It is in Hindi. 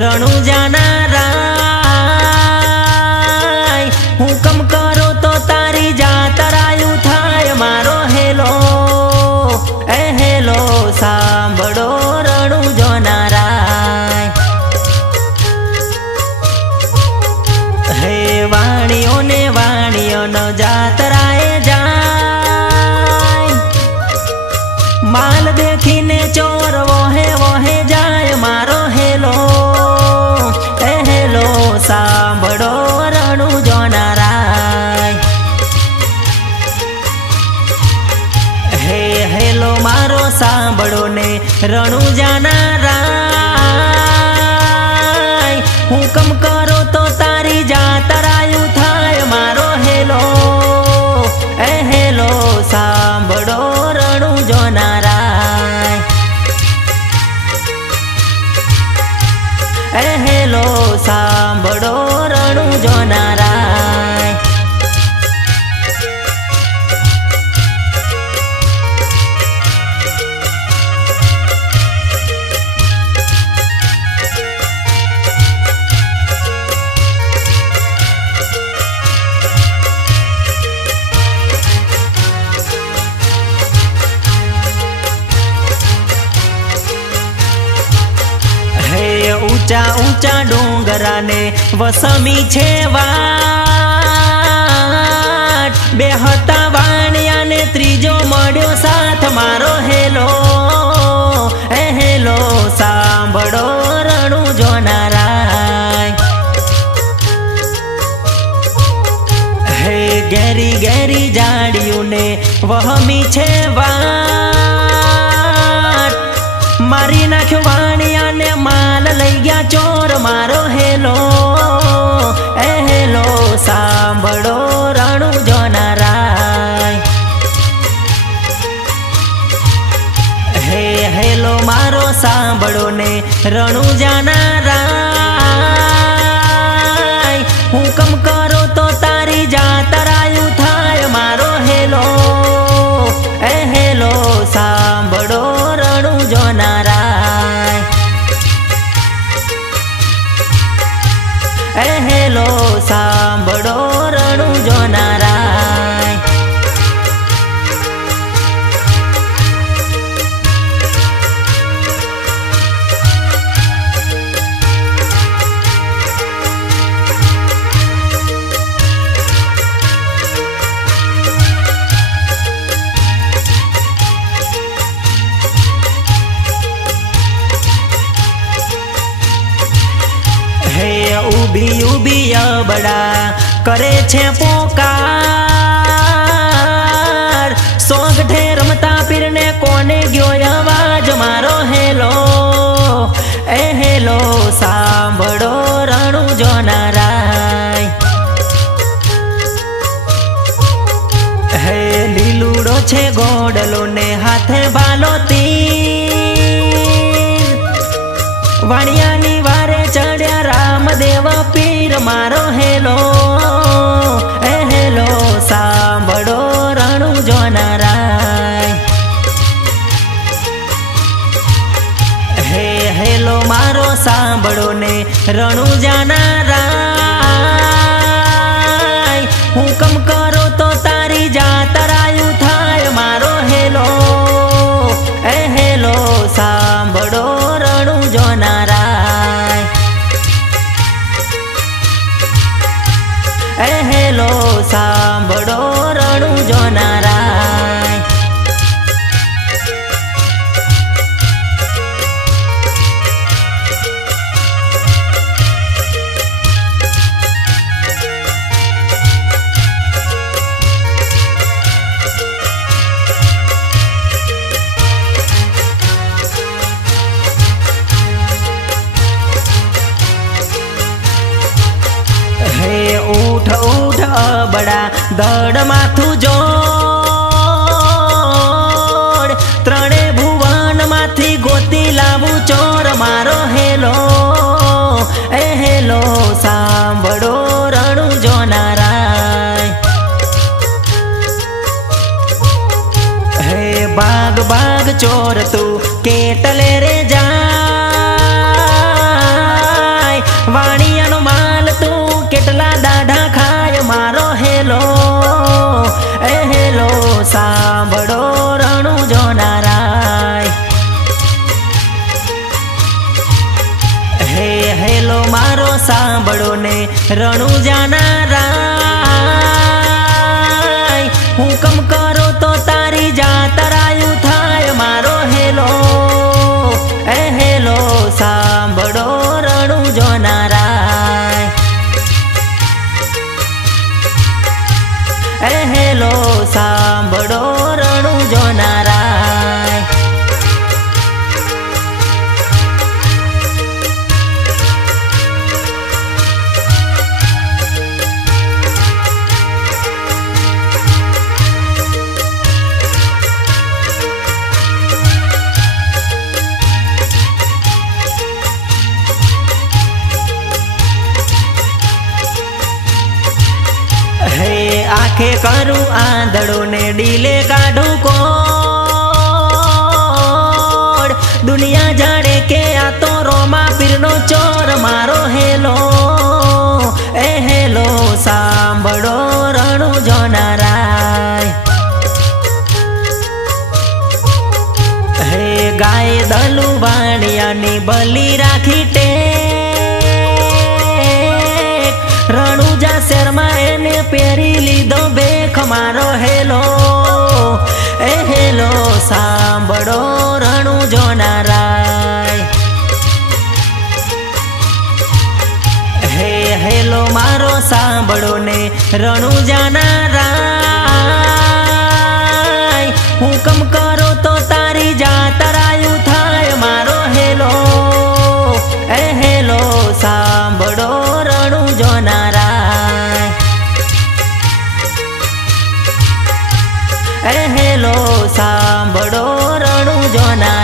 रણुजाना राय हुकम करो तो तारी जातरायु थाय मारो हेलो ए हेलो सांभळो रणुजोना राय हे वाणियों ने वाणियों न जातराए जाय माल देखीने चोर वोहे जाय मारो हेलो ए हेलो सांभळो रणुजोना राय हे हेलो मारो सांभळो ने रणुजाना राय हुकम करो तो तारी जातरायु थाय मारो हेलो ए हेलो सांभळो रणुजोना राय ए हेलो सांभळो रणुजोना राय ऊंचा ऊंचा डोंगरा ने वसमी छे वाट बेहता वाणिया ने त्रीजो मळ्यो साथ मारो हेलो ए हेलो सांभळो रणुजोना राय हे गेरी गेरी जाड़ियों ने वहमी छे वाट मारी नाख्यो वाणिया ने माल लई गया चोर मारो हेलो ए हेलो सांभळो रणुजोना राय हे हेलो मारो सांभळो ने रणुजाना राय हुकम करो तो तारी जातरायु थाय मारो हेलो ए हेलो सांभळो रणुजोना राय ए हेलो सांभळो रणुजोना राय उभी उभी बड़ा करे छे पोकार सोगठे रमता पीर ने कोने गयो आवाज मारो हेलो ए हेलो सांभळो रणुजोना राय हे लीलूड़ो छे घोड़लो ने हाथे भालो तीर वाणियानी वारे चढ़्या रामदेव पीर मारो हेलो ए हेलो सांभळो रणुजोना राय हे हेलो मारो सांभळो ने रणुजाना राय हुकम करो तो तारी जातरायु थाय मारो हेलो ए हेलो सांभळो रणुजोना राय ए हेलो सांभळो रणुजोना राय उठ उठ बड़ा दड़ माथू जोड़ त्रणे भुवन माथी गोती लावू चोर मारो हेलो ए हेलो सांभळो रणुजोना राय हे बाग बाग चोर तू केटले रे जा રણુજાના રાય હુકમ કરો તો તારી જાતરાયું થાય મારો હેલો એ હેલો સાંભળો રણુજોના રાય એ હેલો સાંભળો રણુજોના રાય આંખે કરું આંધળો ને ડીલે કાઢું કોડ દુનિયા જાણે કે આ તો રોમા પીરનો ચોર મારો હેલો એ હેલો સાંભળો રણુજોના રાય હે ગાય દલુ વાણિયાની બલી રાખી ટે રણુજા શેરમાં એને પહેરી લીધો બેખ મારો હેલો એ હેલો સાંભળો રણુજોના રાય હે હેલો મારો સાંભળો ને રણુજાના રાય હુકમ કરો તો તારી જાતરાયું થાય મારો હેલો એ હેલો સાંભળો રણુજોના રાય એ હેલો સાંભળો રણુજોના